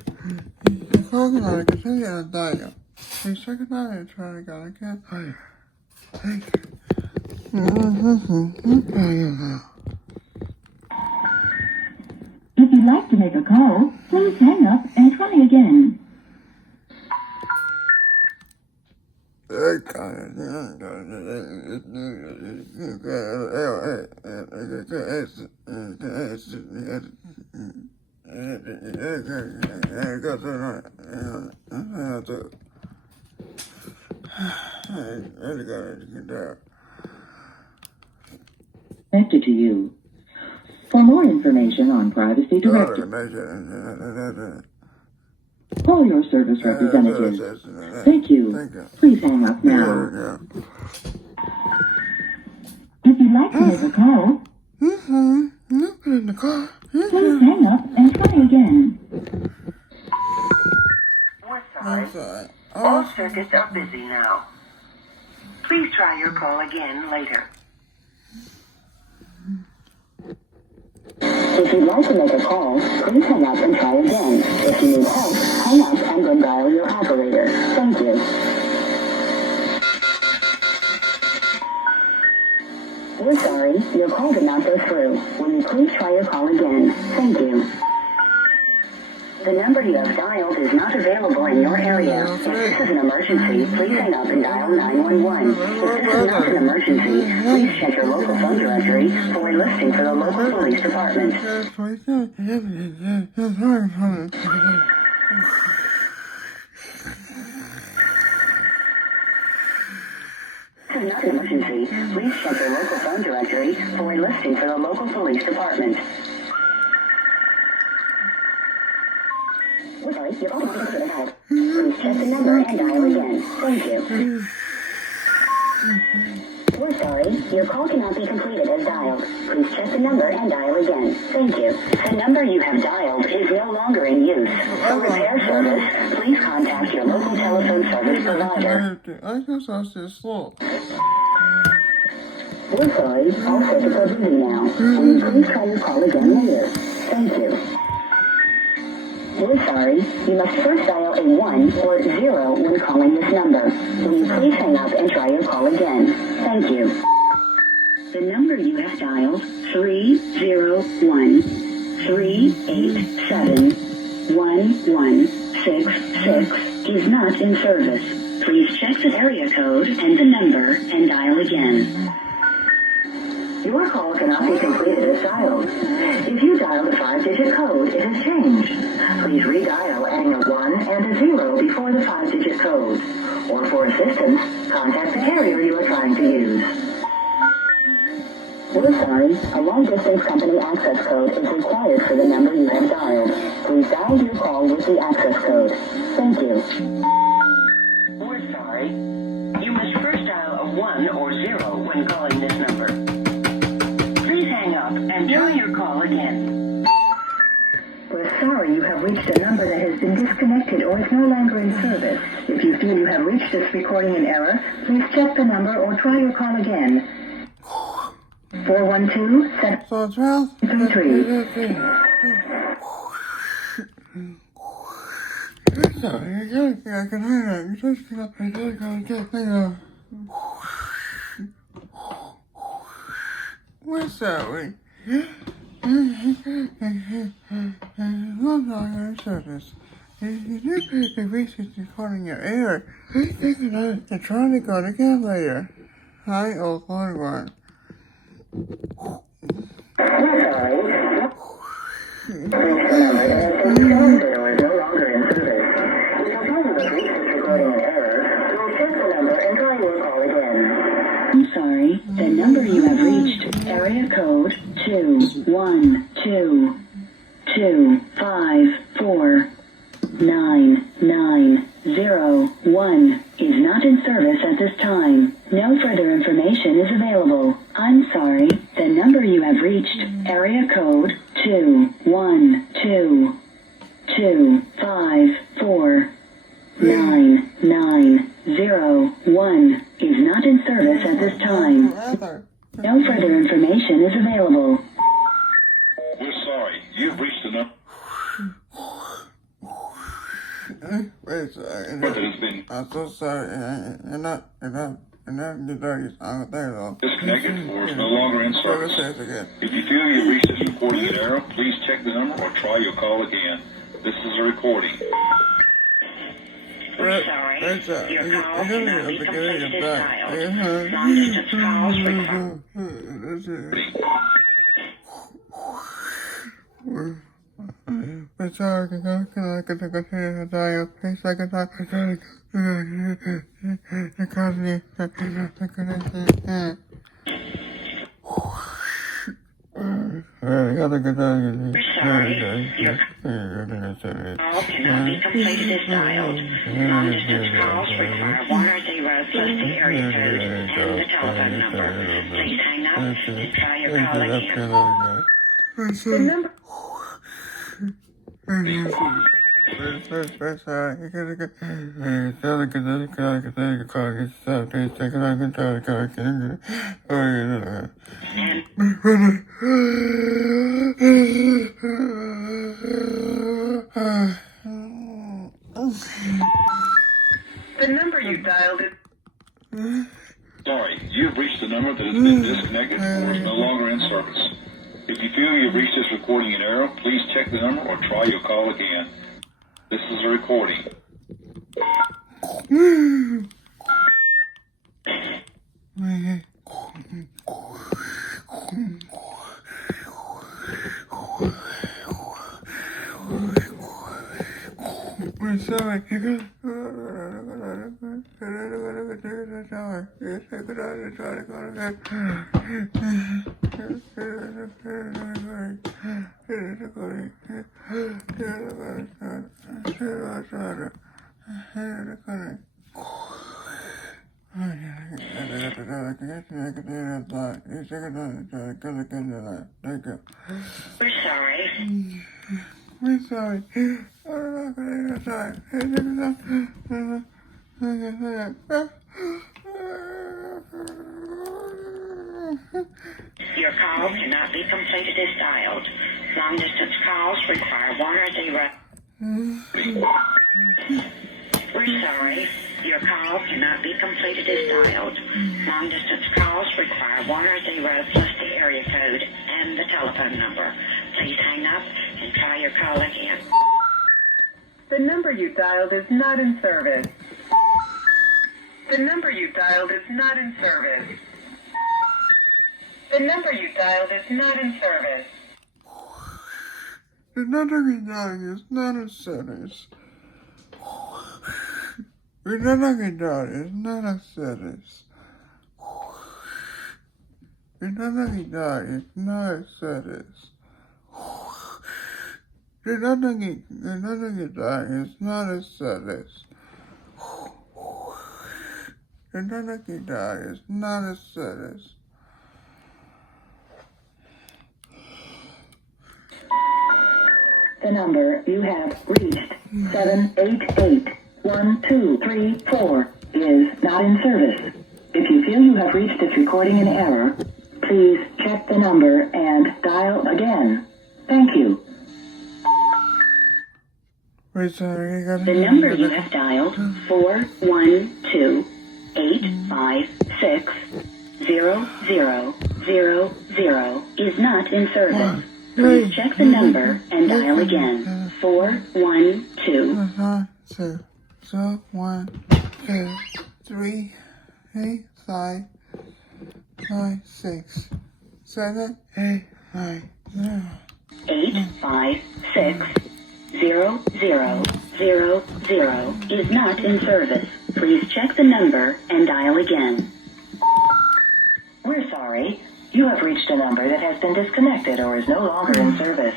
The coconut can take it on diet. The second time I try to go again. Thank you. If you'd like to make a call, please hang up and try again. Connected to you. For more information on Privacy Director, call your service representative. Thank you. Please hang up now. If you'd like to make a call, please hang up and try again. We're sorry. All circuits are busy now. Please try your call again later. If you'd like to make a call, please hang up and try again. If you need help, hang up and then dial your operator. Thank you. We're sorry, your call did not go through. Will you please try your call again? Thank you. The number you have dialed is not available in your area. If this is an emergency, please hang up and dial 911. If this is not an emergency, please check your local phone directory for a listing for the local police department. This is not an emergency. Please check your local phone directory for a listing for the local police department. We're sorry, your call cannot be completed now. Please check the number and dial again. Thank you. We're sorry, your call cannot be completed as dialed. Please check the number and dial again. Thank you. The number you have dialed is no longer in use. For repair service, please contact your local telephone service provider. I guess I said slow. We're sorry, all circuits are busy now. Will you please try your call again later? Thank you. We're sorry, you must first dial a 1 or 0 when calling this number. Will you please hang up and try your call again? Thank you. The number you have dialed, 301-387-1166, is not in service. Please check the area code and the number and dial again. Your call cannot be completed as dialed. If you dialed a 5-digit code, it has changed. Please redial adding a 1 and a 0 before the 5-digit code. Or for assistance, contact the carrier you are trying to use. We're sorry, a long-distance company access code is required for the number you have dialed. Please dial your call with the access code. Thank you. We're sorry. You must first dial a 1 or 0 when calling this number. Please hang up and try your call again. We're sorry. sorry you have reached a number that has been disconnected or is no longer in service. If you feel you have reached this recording in error, please check the number or try your call again. 412-733. So, Charles, sorry, I can hear that. You just got to get things. We're sorry. No longer in service. If this is recording your error, and trying to go again later. Hi, old one. I'm sorry, the number you have reached, area code 21225499901 is not in service at this time. No further information is available. I'm sorry, the number you have reached, area code 21225499901 is not in service at this time. No further information is available. We're sorry. You've reached the number. Wait a second. But it has been I'm so sorry. And not the dirty song there though. disconnected or is no longer in service. Service again. If you feel you've reached this recording in error, please check the number or try your call again. This is a recording. We're sorry. Your call cannot be completed as dialed. Long-distance calls require... I'm sorry, can I dial? Please, I can dial. Call cannot be completed as dialed. Long-distance calls require 1 or 0 plus the area code and the telephone number. Please hang up and try your call again. The number... The number you dialed is... Sorry, you've reached the number that has been disconnected or is no longer in service. If you feel you've reached this recording in error, please check the number or try your call again. This is a recording. I'm sorry. We're sorry. I'm sorry. Your call cannot be completed as dialed. Long-distance calls require 1 or 0. We're sorry. Your call cannot be completed as dialed. Long-distance calls require 1 or 0 plus the area code and the telephone number. Please hang up and try your call again. The number you dialed is not in service. The number you dialed is not in service. The number you dialed is not in service. The number you dialed is not in service. The number you dialed is not in service. The number you dialed is not in service. The number you dialed is not in service. The number you dialed is not in service. The number you have reached, 788-1234, is not in service. If you feel you have reached this recording in error, please check the number and dial again. Thank you. Wait, sorry, I got The number you have dialed, 412-856-0000, is not in service. Please check the number and dial again. 412. 2, 1, 2, 3, 8, 5, 5, 6, 7, 8, 9, 0. 856-0000 is not in service. Please check the number and dial again. We're sorry. You have reached a number that has been disconnected or is no longer in service.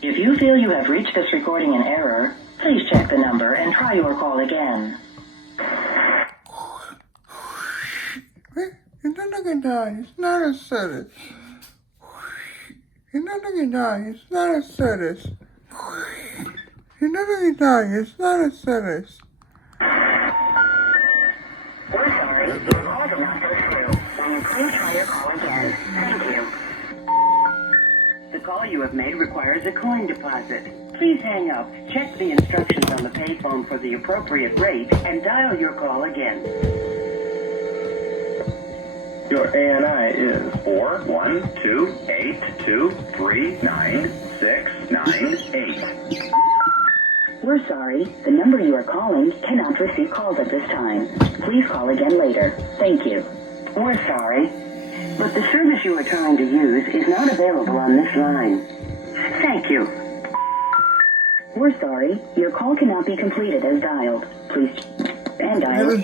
If you feel you have reached this recording in error, please check the number and try your call again. You're not gonna die. It's not a service. You're not gonna die. It's not a service. You're not gonna die. It's not a service. We're sorry. Your call did not go through. Will you please try your call again? Thank you. The call you have made requires a coin deposit. Please hang up, check the instructions on the payphone for the appropriate rate, and dial your call again. Your ANI is 412-823-9698. We're sorry. The number you are calling cannot receive calls at this time. Please call again later. Thank you. We're sorry, but the service you are trying to use is not available on this line. Thank you. We're sorry. Your call cannot be completed as dialed. Please and dial.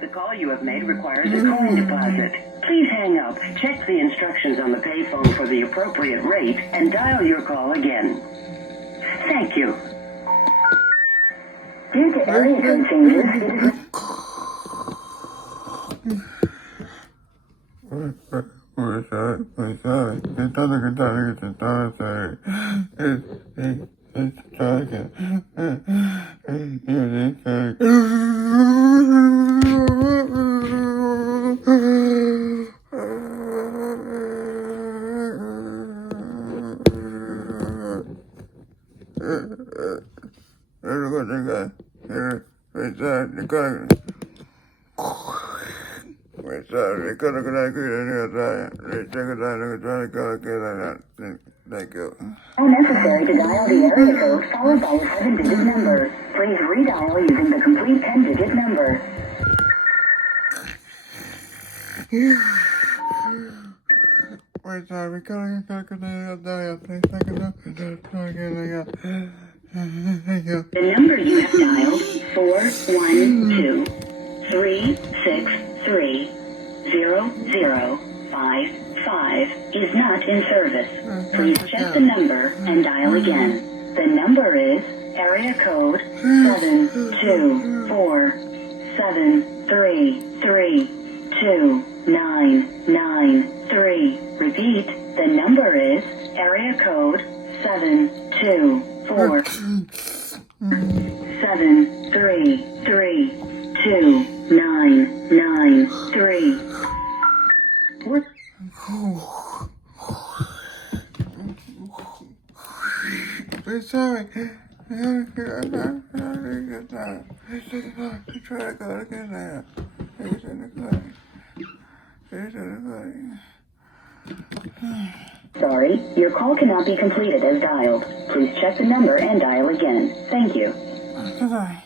The call you have made requires a coin deposit. Please hang up, check the instructions on the payphone for the appropriate rate, and dial your call again. Thank you. Due to area code changes, it is... Thank you. Necessary to dial the area code followed by a 7-digit number. Please redial using the complete 10-digit number. Wait, sorry, Thank you. The number you have dialed, 412-363-0055, is not in service. Please check the number and dial again. The number is area code 724-733-2993. Repeat, the number is area code 724-733-2993. I'm sorry. I'm trying to go again now. Sorry, your call cannot be completed as dialed. Please check the number and dial again. Thank you. Sorry.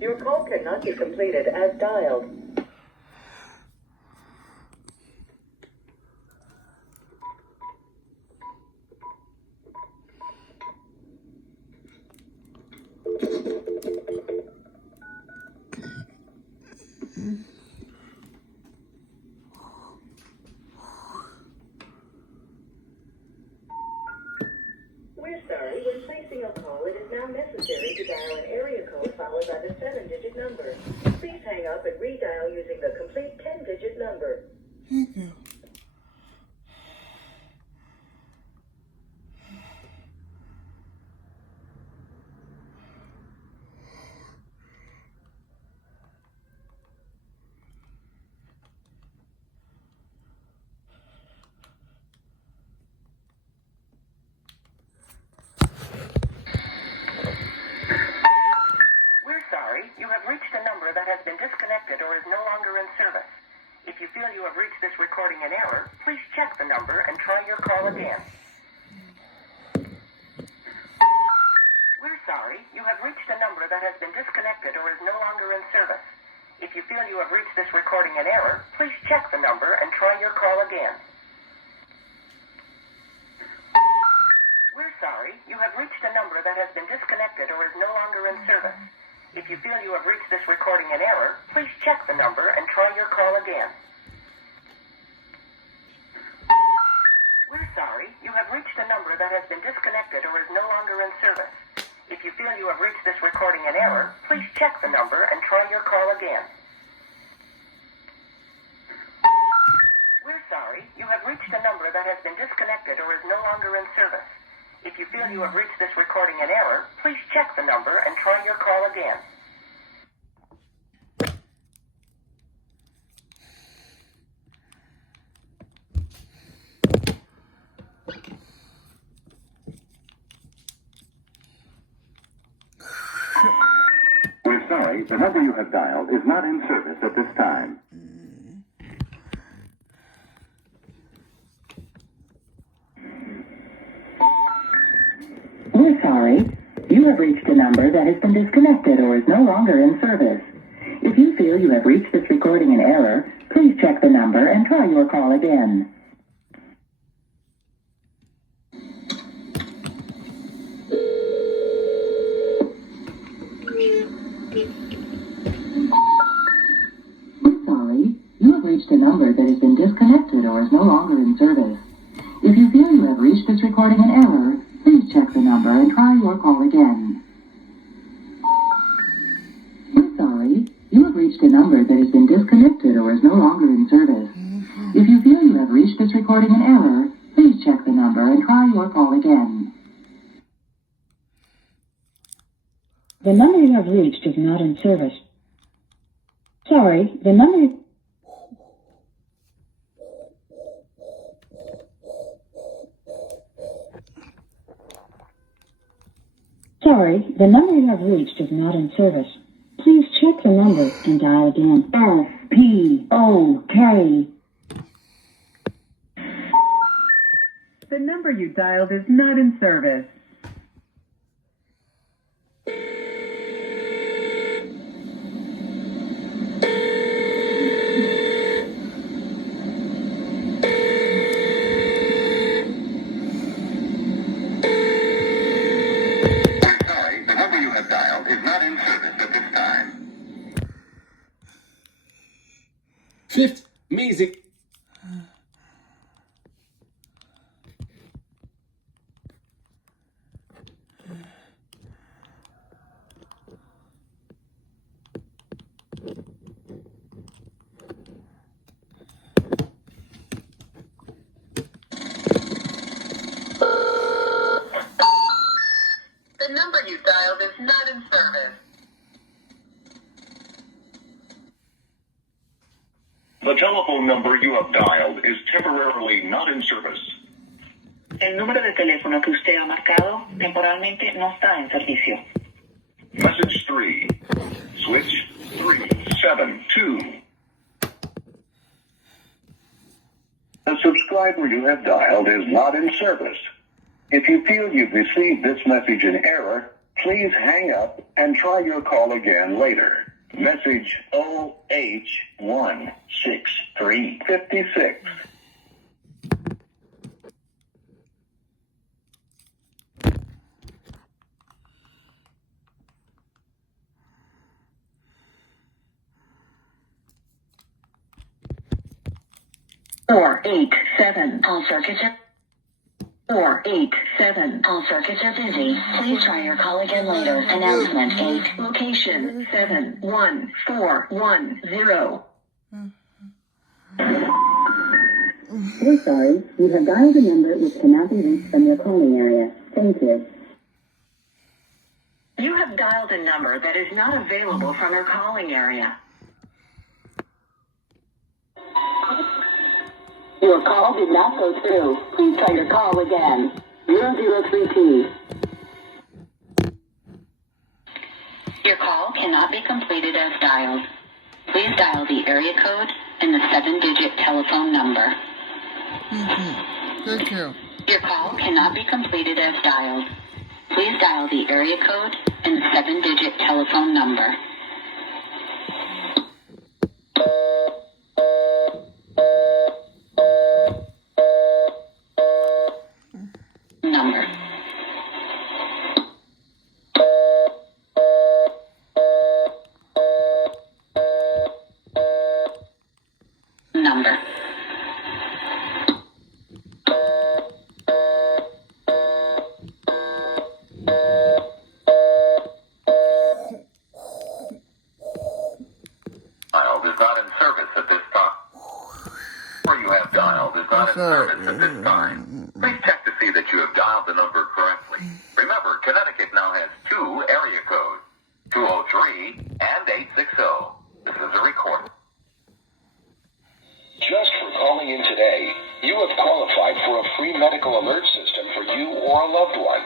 Your call cannot be completed as dialed. We're sorry, when placing a call, it is now necessary to dial an area code followed by the 7-digit number. Please hang up and redial using the complete 10-digit number. Thank you. We're sorry, you have reached a number that has been disconnected or is no longer in service. If you feel you have reached this recording in error, please check the number and try your call again. We're sorry, you have reached a number that has been disconnected or is no longer in service. If you feel you have reached this recording in error, please check the number and try your call again. We're sorry, you have reached a number that has been disconnected or is no longer in service. If you feel you have reached this recording in error, please check the number and try your call again. We're sorry, you have reached a number that has been disconnected or is no longer in service. If you feel you have reached this recording in error, please check the number and try your call again. We're sorry, you have reached a number that has been disconnected or is no longer in service. If you feel you have reached this recording in error, please check the number and try your call again. We're sorry, the number you have dialed is not in service at this time. We're sorry. You have reached a number that has been disconnected or is no longer in service. If you feel you have reached this recording in error, please check the number and try your call again. We're sorry. You have reached a number that has been disconnected or is no longer in service. If you feel you have reached this recording in error, please check the number and try your call again. We're sorry. You have reached a number that has been disconnected or is no longer in service. If you feel you have reached this recording in error, please check the number and try your call again. The number you have reached is not in service. Sorry, the number... Sorry, the number you have reached is not in service. Please check the number and dial again. S-P-O-K. The number you dialed is not in service. Fifth music. The number you dialed is not in service. The telephone number you have dialed is temporarily not in service. El número de teléfono que usted ha marcado temporalmente no está en servicio. Message 3. Switch 372. The subscriber you have dialed is not in service. If you feel you've received this message in error, please hang up and try your call again later. Message OH16356. Four, 8, 7. All circuits are... 487. All circuits are busy. Please try your call again later. Announcement 8. Location 71410. We're sorry. You have dialed a number which cannot be reached from your calling area. Thank you. You have dialed a number that is not available from your calling area. Your call did not go through. Please try your call again. 003P. Your call cannot be completed as dialed. Please dial the area code and the 7-digit telephone number. Thank you. Your call cannot be completed as dialed. Please dial the area code and the 7-digit telephone number. Number. Number. Dialed is not in service at this time. Or you have dialed is not in service at this time. Please check to see that you have dialed the number correctly. Remember, Connecticut now has 2 area codes, 203 and 860. This is a recording. Just for calling in today, you have qualified for a free medical alert system for you or a loved one.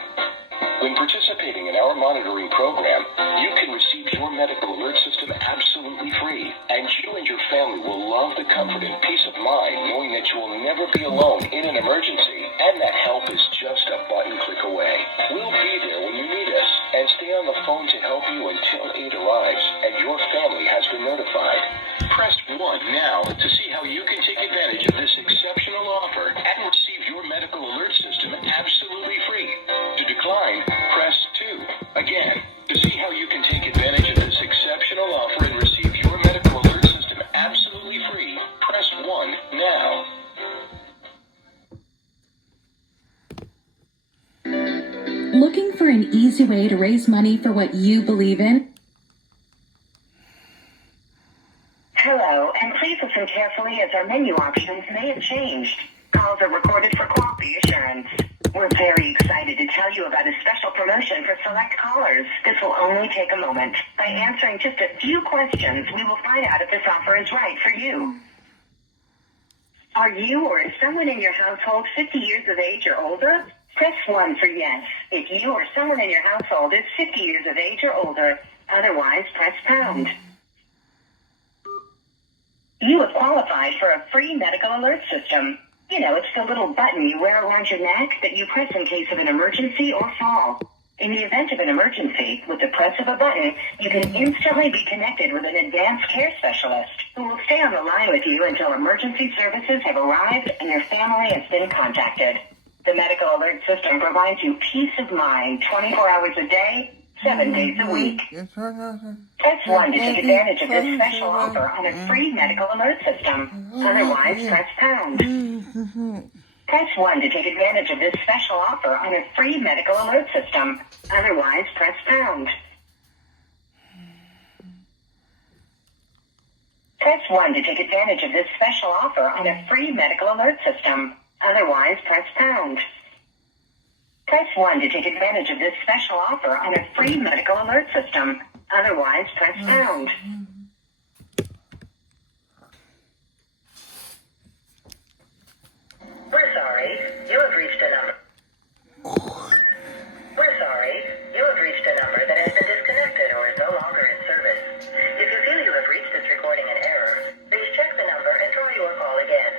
When participating in our monitoring program, you can receive your medical alert system absolutely free, and you and your family will love the comfort and peace of mind knowing that you will never be alone in an emergency, and that help is just a button click away. We'll be there when you need us, and stay on the phone to help you until aid arrives and your family has been notified. Press 1 now to see how you can take advantage of this exceptional offer and receive your medical alert system absolutely free. To decline, press 2. Again, to see how you can take advantage of this exceptional offer and receive your medical alert system absolutely free, press 1 now. Looking for an easy way to raise money for what you believe in? Hello, and please listen carefully as our menu options may have changed. Calls are recorded for quality assurance. We're very excited to tell you about a special promotion for select callers. This will only take a moment. By answering just a few questions, we will find out if this offer is right for you. Are you or is someone in your household 50 years of age or older? Press 1 for yes. If you or someone in your household is 50 years of age or older, otherwise press pound. You have qualified for a free medical alert system. You know, it's the little button you wear around your neck that you press in case of an emergency or fall. In the event of an emergency, with the press of a button, you can instantly be connected with an advanced care specialist who will stay on the line with you until emergency services have arrived and your family has been contacted. The medical alert system provides you peace of mind 24 hours a day, 7 days a week. Press 1 to take advantage of this special offer on a free medical alert system. Otherwise, press pound. Press 1 to take advantage of this special offer on a free medical alert system. Otherwise, press pound. Press 1 to take advantage of this special offer on a free medical alert system. Otherwise, press pound. Press 1 to take advantage of this special offer on a free medical alert system. Otherwise, press pound. We're sorry, you have reached a number. We're sorry, you have reached a number that has been disconnected or is no longer in service. If you feel you have reached this recording in error, please check the number and try your call again.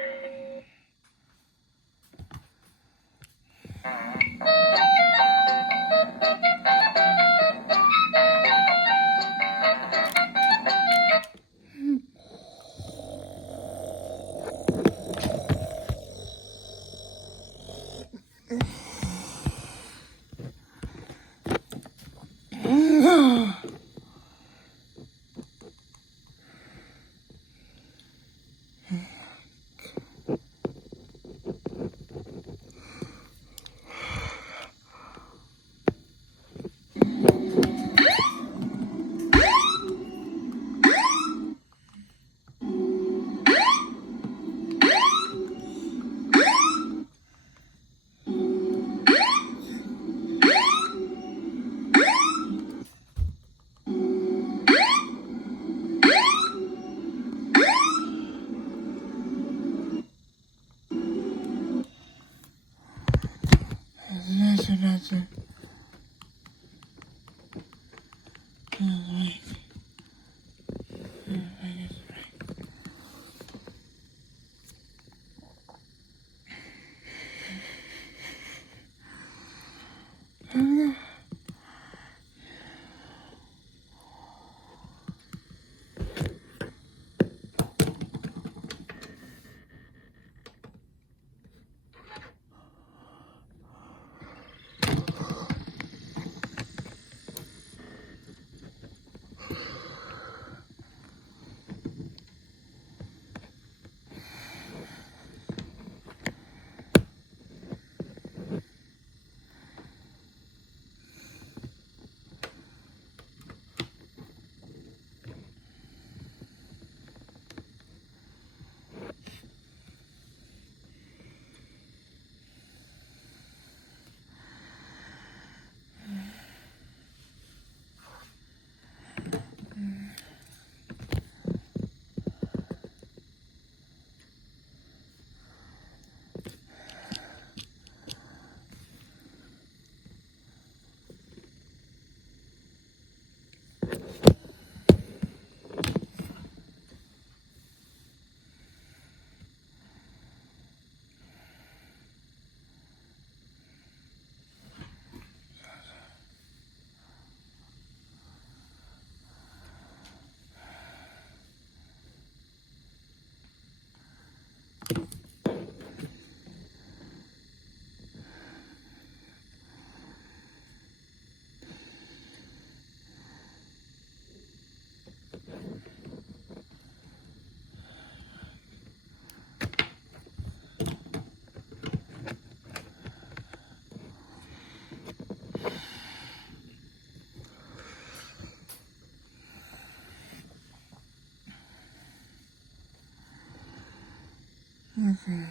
Okay.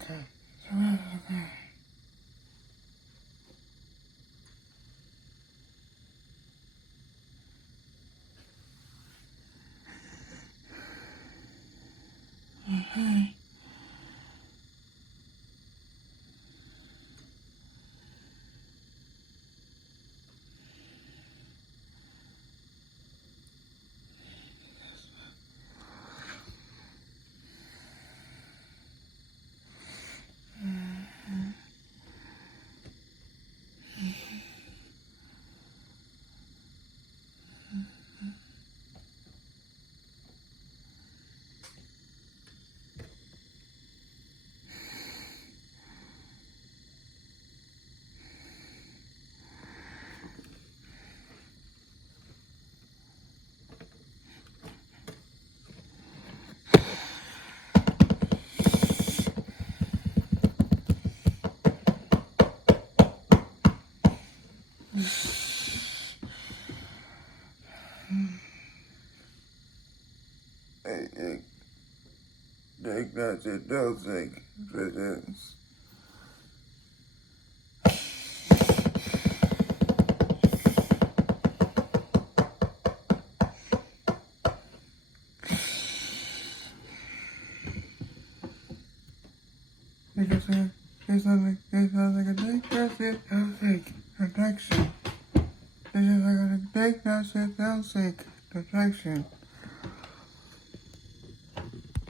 Okay. Okay. Okay. Diagnostic dosing presents. It's not like a diagnostic dosing protection. It's like a diagnostic dosing protection.